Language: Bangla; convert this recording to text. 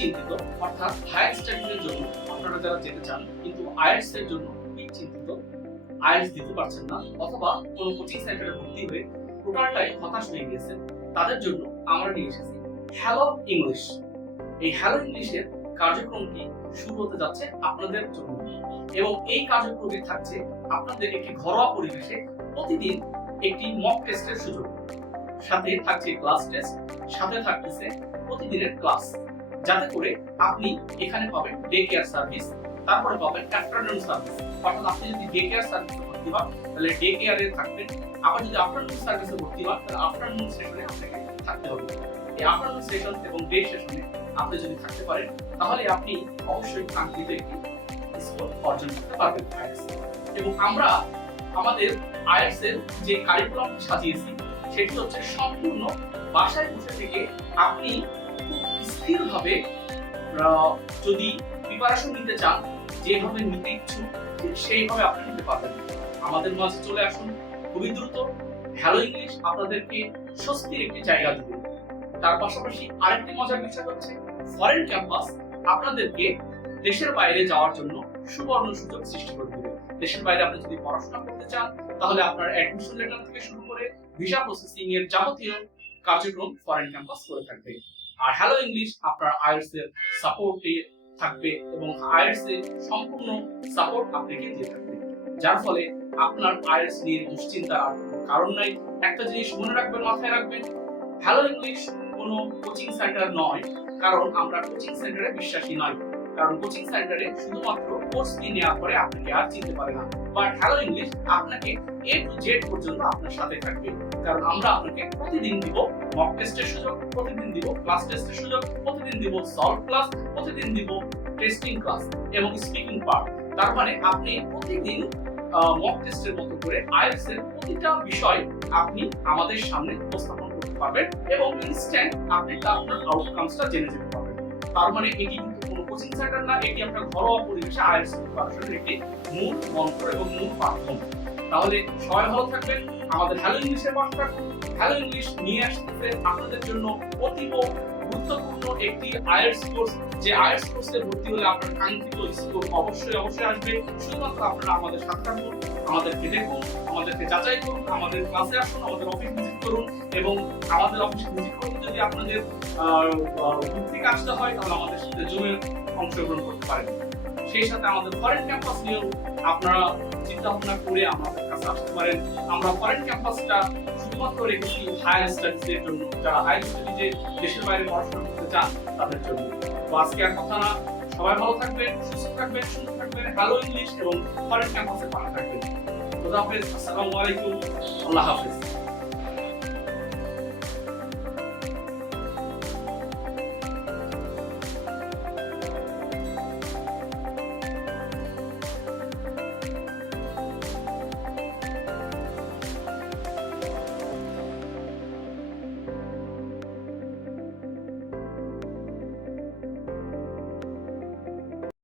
চিন্তিত, অর্থাৎ হায়ার স্টাডিজের জন্য আপনারা যারা যেতে চান কিন্তু আইএলটিএস এর জন্য খুবই চিন্তিত, আইএলটিএস দিতে পারছেন না অথবা কোনো কোচিং সেন্টারে ভর্তি হয়ে টোটালটাই হতাশ হয়ে গিয়েছেন, তাদের জন্য আমরা নিয়ে এসেছি হ্যালো ইংলিশ। এই হ্যালো ইংলিশের কার্যক্রমটি শুরু হতে যাচ্ছে আপনাদের জন্য এবং এই কার্যক্রমটি থাকছে আপনাদের একটি ঘরোয়া পরিবেশে প্রতিদিন একটি মক টেস্টের সুযোগ, সাথে থাকছে ক্লাস টেস্ট, সাথে থাকতেছে প্রতিদিনের ক্লাস, যাতে করে আপনি এখানে পাবেন ডে কেয়ার সার্ভিস, তারপরে পাবেন আফটারনুন সার্ভিস। অর্থাৎ আপনি যদি ডে কেয়ার সার্ভিসে ভর্তি হন তাহলে ডে কেয়ারে থাকবেন, আবার যদি আফটারনুন সার্ভিসে ভর্তি হন তাহলে আফটারনুন সেশনে আপনাকে থাকতে হবে। এই আফটারনুন সেশন এবং ডে সেশনে আপনি যদি থাকতে পারেন তাহলে আপনি অবশ্যই কাঙ্ক্ষিত একটি স্কোর অর্জন করতে পারবেন আইএলটিএস। এবং আমরা আমাদের আইএলটিএস এর যে কারিকুলাম সাজিয়েছি সেটি হচ্ছে সম্পূর্ণ বাসায় বসে থেকে আপনি খুব স্থিরভাবে যদি প্রিপারেশন নিতে চান, যেভাবে নিতে ইচ্ছুক ঠিক সেইভাবে আপনি নিতে পারবেন। আমাদের মাঝে চলে আসুন খুবই দ্রুত। হ্যালো ইংলিশ আপনাদেরকে স্বস্তির একটি জায়গা দিবে। তার পাশাপাশি আরেকটি মজার বিষয় হচ্ছে ফরেন ক্যাম্পাস আপনাদেরকে দেশের বাইরে যাওয়ার জন্য সুবর্ণ সুযোগ সৃষ্টি করে দেবে। দেশের বাইরে আপনি যদি পড়াশোনা করতে চান তাহলে আপনার অ্যাডমিশন লেটার থেকে শুরু করে ভিসা প্রসেসিং এর যাবতীয় কার্যক্রম ফরেন ক্যাম্পাস করে থাকবে। আর হ্যালো ইংলিশ আপনার আইএলটিএস এর সাপোর্টে থাকবে এবং আইএলটিএস এর সম্পূর্ণ সাপোর্ট আপনাকে দিয়ে থাকবে, যার ফলে আপনার আইএলটিএস নিয়ে দুশ্চিন্তার আর কোনো কারণ নাই। একটা জিনিস মনে রাখবেন, মাথায় রাখবেন, হ্যালো ইংলিশ কোনো কোচিং সেন্টার নয়, কারণ আমরা কোচিং সেন্টারে বিশ্বাসী নই। কারণ কোচিং সেন্টারে শুধুমাত্র কোর্স ফি নেওয়ার পরে আপনাকে আর চিনতে পারে না, বাট হ্যালো ইংলিশ আপনাকে এ টু জেড পর্যন্ত আপনার সাথে থাকবে। কারণ আমরা আপনাকে প্রতিদিন দিব মক টেস্টের সুযোগ, প্রতিদিন দিব ক্লাস টেস্টের সুযোগ, প্রতিদিন দিব সলভ ক্লাস, প্রতিদিন দিব টেস্টিং ক্লাস এবং স্পিকিং পার্ট। তার মানে আপনি প্রতিদিন মক টেস্টের মতো করে আইএলটিএস এর প্রতিটা বিষয় আপনি আমাদের সামনে উপস্থাপন করতে পারবেন এবং ইনস্ট্যান্ট আপনি আপনার আউটকামসটা জেনে যেতে পারবেন। তার মানে এটি কিন্তু কোনো কোচিং সেন্টার না, এটি আপনার ঘরোয়া পরিবেশে আইএলটিএস প্রিপারেশনের একটি মূল মন্ত্র এবং মূল মাধ্যম। তাহলে সবাই ভালো থাকবেন, আমাদের হ্যালো ইংলিশের পাশে থাকুন। হ্যালো ইংলিশ নিয়ে আসতেছে আপনাদের জন্য অতীব গুরুত্বপূর্ণ একটি আইএলটিএস কোর্স, যে আইএলটিএস কোর্সে ভর্তি হলে আপনার কাঙ্ক্ষিত স্কোর অবশ্যই আসবে। শুধুমাত্র আপনারা আমাদের সাথে থাকুন, আমাদেরকে দেখুন, আমাদেরকে যাচাই করুন, আমাদের ক্লাসে আসুন, আমাদের অফিস ভিজিট করুন এবং আমাদের অফিস ভিজিট করতে যদি আপনাদের দূর থেকে আসতে হয় তাহলে আমাদের সাথে জুমে অংশগ্রহণ করতে পারেন। সেই সাথে আমাদের ফরেন ক্যাম্পাস নিয়েও আপনারা চিন্তা ভাবনা করে আমাদের কাছে আসতে পারেন। আমরা ফরেন ক্যাম্পাসটা শুধুমাত্র রেখেছি হায়ার স্টাডিজের জন্য, যারা হায়ার স্টাডিজে দেশের বাইরে পড়াশোনা করতে চান তাদের জন্য। তো আজকে আর কথা না, সবাই ভালো থাকবেন, সুস্থ থাকবেন, সুন্দর থাকবেন, হ্যালো ইংলিশ এবং ফরেন ক্যাম্পাসে পাশে থাকবেন। খোদা হাফেজ, আসসালামু আলাইকুম, আল্লাহ হাফেজ।